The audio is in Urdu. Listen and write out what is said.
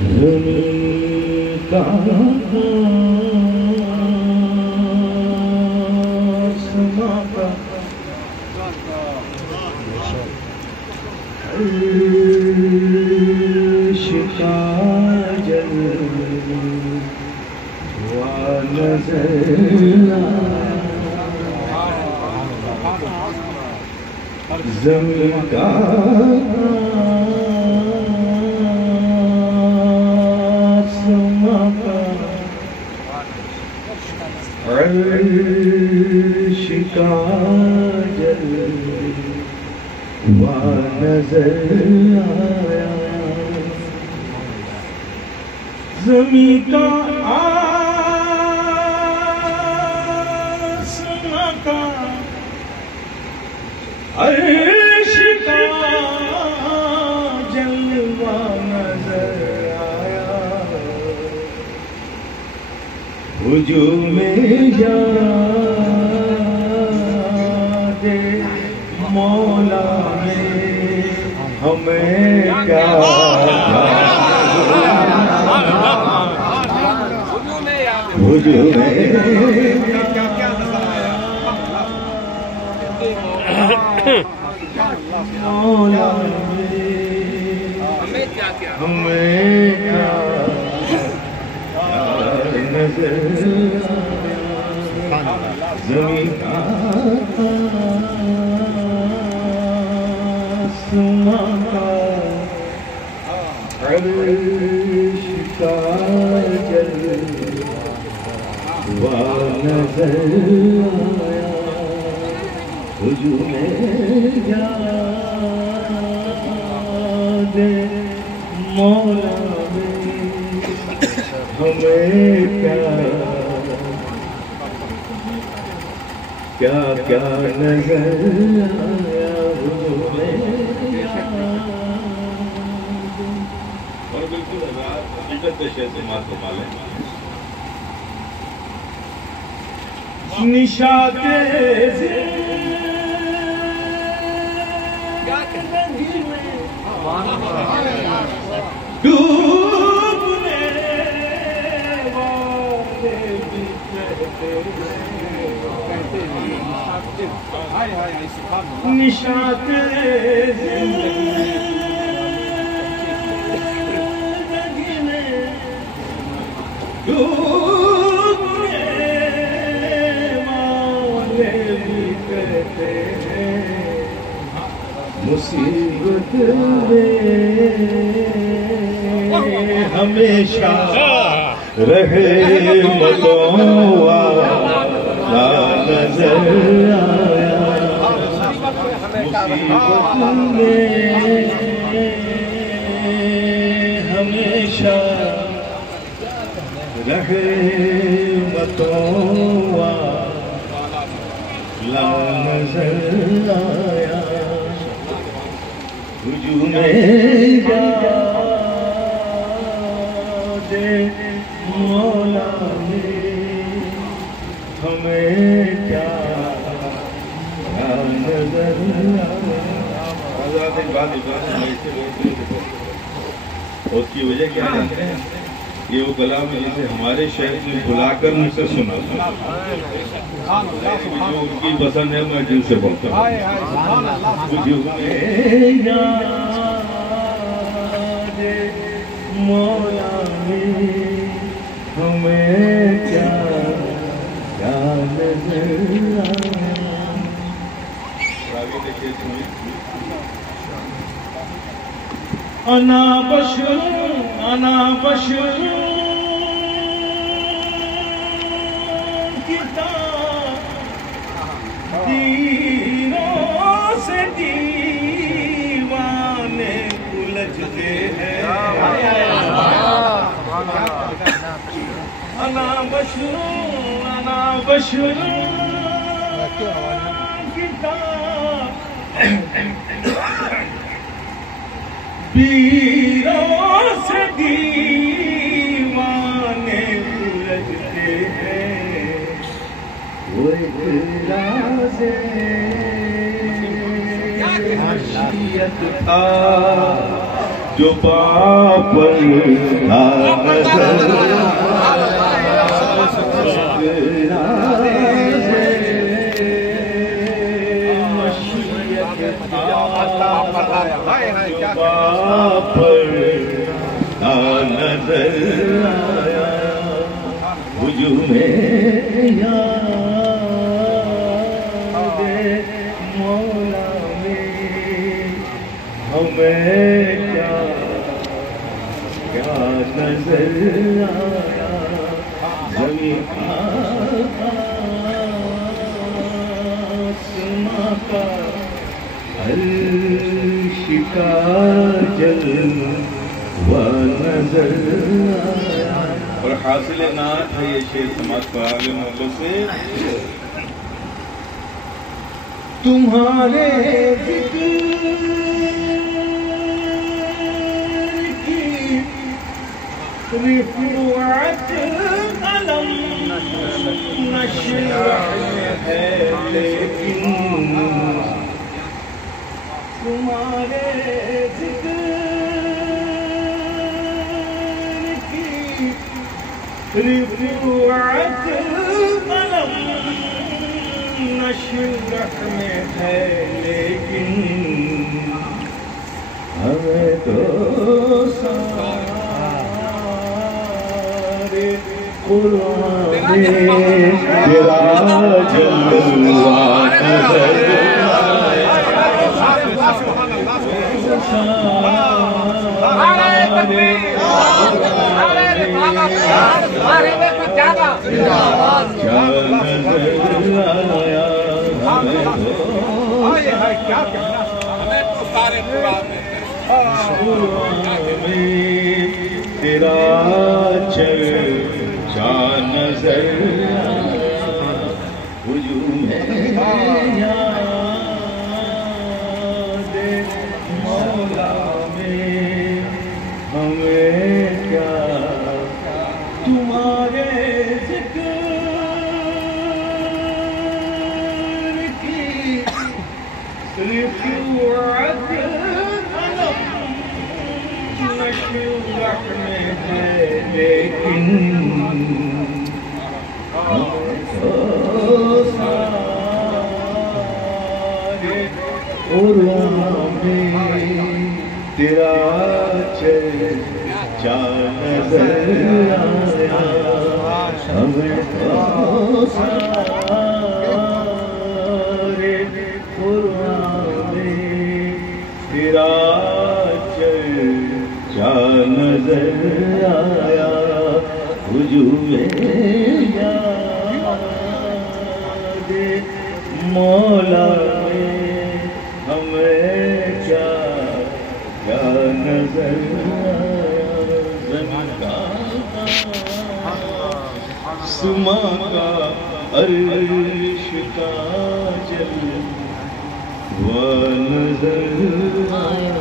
زمین کا آسماں کا عرش کا جلوہ نظر زمین کا آسماں کا عرش کا جلوہ نظر آیا زمین کا آسماں کا عرش کا جلوہ نظر آیا ہجوم یاد مولا میں ہمیں کیا ہجوم مولا ہمیں کیا نظر زمین آسماں کا عرش کا جلوہ نظر آیا ہجوم یاد مولا میں ہمیں کیا کیا نظر آیا ہجوم اور بالکل حقیقت شہر سے مات کو مالے نشاط ڈوبنے والے بھی نشاط زندگی میں ڈوبنے والے بھی کہتے ہیں مصیبت میں ہمیشہ رحمتوں والا نظر آیا مصیبت میں ہمیشہ رحمتوں والا نظر آیا ہجوم یاد مولا میں ہمیں کیا نظر اس کی وجہ کیا جانتے ہیں یہ وہ کلام ہے جسے ہمارے شہر نے بلا کر مجھ سے سنا جو ان کی پسند ہے میں دل سے بولتا ہوں مولا میں ہمیں کیا نظر انا بشر تیروں سے دیوانے الجھتے ہیں انا بشر پیروں سے دیوانے الجھتے ہیں وہ ایک راز حشیت تھا جو پر نظر آیا ہجوم یاد مولا میں ہمیں کیا نظر آیا زمین آسماں کا عرش کا جلوہ نظر آیا. اور حاصل نعت ہے یہ شعر سماعت پر آگے محبت سے. تمہارے ذکر کی رفعت علم نشرح ہے لیکن تمہارے ذکر کی رفعت علم نشرح میں ہے لیکن ہمیں تو سارے قرآن تیرا جلوہ نظر تیرا چرچا نظر ہجوم یاد مولا میں ہمیں کیا تمہارے ذکر کی رفعت نشرح میں ہے لیکن سارے قرآن میں تیرا چرچا نظر آیا ہمیں تو سارے قرآن میں تیرا چرچا نظر آیا ہجوم یاد مولا میں ہمیں کیا نظر سما کا عرش کا جلوہ نظر آیا